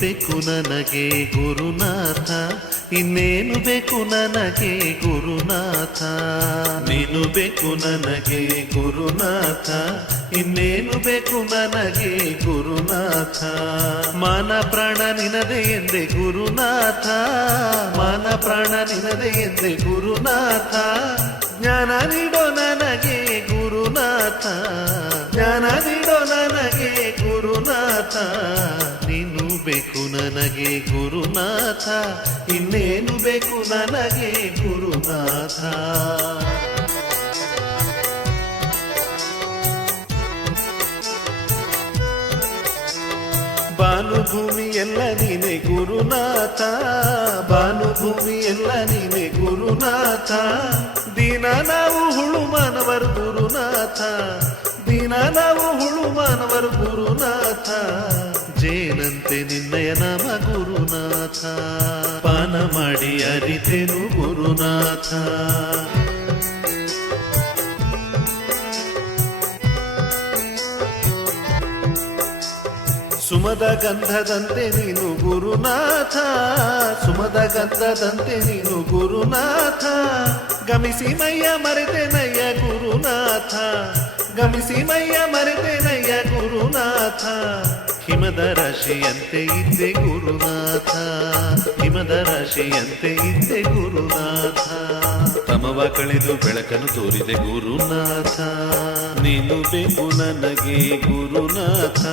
ಬೇಕು ನನಗೆ ಗುರುನಾಥ ಇನ್ನೇನು ಬೇಕು ನನಗೆ ಗುರುನಾಥ ನೀನು ಬೇಕು ನನಗೆ ಗುರುನಾಥ ಇನ್ನೇನು ಬೇಕು ನನಗೆ ಗುರುನಾಥ ಮಾನ ಪ್ರಾಣ ನಿನದೆ ಎಂದೆ ಗುರುನಾಥ ಮಾನ ಪ್ರಾಣ ನಿನದೆ ಎಂದೆ ಗುರುನಾಥ ಜ್ಞಾನ ನೀಡೋ ನನಗೆ ಗುರುನಾಥ ಜ್ಞಾನ ನೀಡೋ ನನಗೆ ಗುರುನಾಥ ನೀನು ಬೇಕು ನನಗೆ ಗುರುನಾಥ, ಇನ್ನೇನು ಬೇಕು ನನಗೆ ಗುರುನಾಥ? ಭಾನುಭೂಮಿ ಎಲ್ಲ ನೀನೆ ಗುರುನಾಥ ಭಾನುಭೂಮಿ ಎಲ್ಲ ನೀನೆ ಗುರುನಾಥ. ದಿನ ನಾವು ಹುಳು ಮಾನವರು ಗುರುನಾಥ, ದಿನ ನಾವು ಹುಳು ಮಾನವರು ಗುರುನಾಥ. ಜೇನಂತೆ ನಿನ್ನಯ ನಮ ಗುರುನಾಥ. ಪಾನ ಮಾಡಿ ಅರಿತೆನು ಗುರುನಾಥ. ಸುಮದ ಗಂಧದಂತೆ ನೀನು ಗುರುನಾಥ. ಸುಮದ ಗಂಧದಂತೆ ನೀನು ಗುರುನಾಥ. ಗಮಿಸಿ ಮೈಯ ಮರೆತೆನಯ್ಯ ಗುರುನಾಥ. ಗಮಿಸಿ ಮೈಯ ಮರೆತೆನಯ್ಯ ಗುರುನಾಥ. ಹಿಮದ ರಾಶಿಯಂತೆ ಇದ್ದೆ ಗುರುನಾಥ. ಹಿಮದ ರಾಶಿಯಂತೆ ಇದ್ದೆ ಗುರುನಾಥ. ತಮವ ಕಳೆದು ಬೆಳಕನ್ನು ತೋರಿದೆ ಗುರುನಾಥ. ನೀನು ಬೇಕು ನನಗೆ ಗುರುನಾಥ.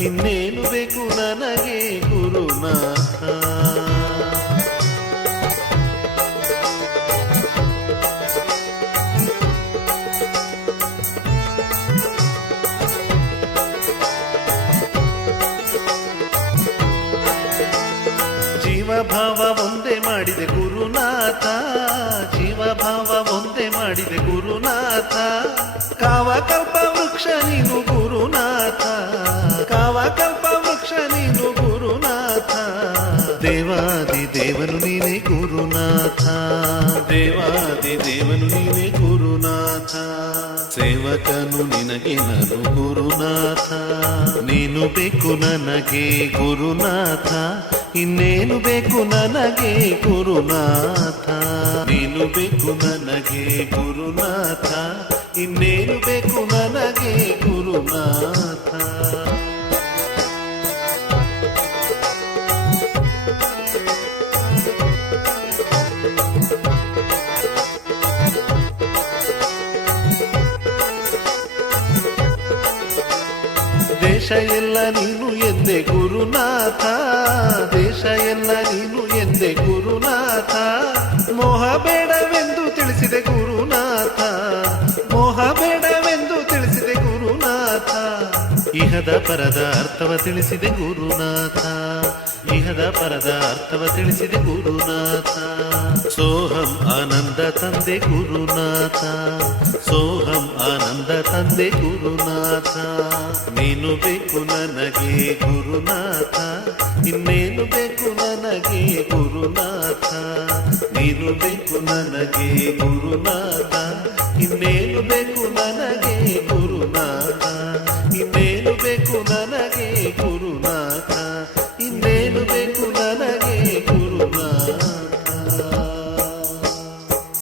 ಇನ್ನೇನು ಬೇಕು ನನಗೆ ಗುರುನಾಥ. ಜೀವಭಾವ ಒಂದೇ ಮಾಡಿದೆ ಗುರುನಾಥ ಜೀವಭಾವ ಒಂದೇ ಮಾಡಿದೆ ಗುರುನಾಥ ಕಾವಕಲ್ಪ ವೃಕ್ಷ ನೀನು ಗುರುನಾಥ ಕಾವಕಲ್ಪ ವೃಕ್ಷ ನೀನು ಗುರುನಾಥ ದೇವಾದಿ ದೇವನು ನೀನೇ ಗುರುನಾಥ ದೇವಾದಿ ದೇವನು ನೀನೇ ಗುರುನಾಥ ಸೇವಕನು ನಿನಗೆ ನಾನು ಗುರುನಾಥ ನೀನು ಬೇಕು ನನಗೆ ಗುರುನಾಥ ಇನ್ನೇನು ಬೇಕು ನನಗೆ ಗುರುನಾಥ ನೀನು ಬೇಕು ನನಗೆ ಗುರುನಾಥ ಇನ್ನೇನು ಬೇಕು ನನಗೆ ಗುರುನಾಥ ದೇಶ ಎಲ್ಲ ನೀನು ಎಂದೆ ಗುರುನಾಥ. ದೇಶ ಎಲ್ಲ ನೀನು ಎಂದೆ ಗುರುನಾಥ. ಮೋಹ ಬೇಡವೆಂದು ತಿಳಿಸಿದೆ ಗುರುನಾಥ. ಮೋಹ ಬೇಡವೆಂದು ತಿಳಿಸಿದೆ ಗುರುನಾಥ. ಇಹದ ಪರದ ಅರ್ಥವ ತಿಳಿಸಿದೆ ಗುರುನಾಥ. ಇಹದ ಪರದ ಅರ್ಥವ ತಿಳಿಸಿದೆ ಗುರುನಾಥ ಸೋಹಂ ಆನಂದ ತಂದೆ ಗುರುನಾಥ ಸೋಹಂ ಆನಂದ ತಂದೆ ಗುರುನಾಥ ನೀನು ಬೇಕು ನನಗೆ ಗುರುನಾಥ ಇನ್ನೇನು ಬೇಕು ನನಗೆ ಗುರುನಾಥ ನೀನು ಬೇಕು ನನಗೆ ಗುರುನಾಥ ಇನ್ನೇನು ಬೇಕು ನನಗೆ ಗುರುನಾಥ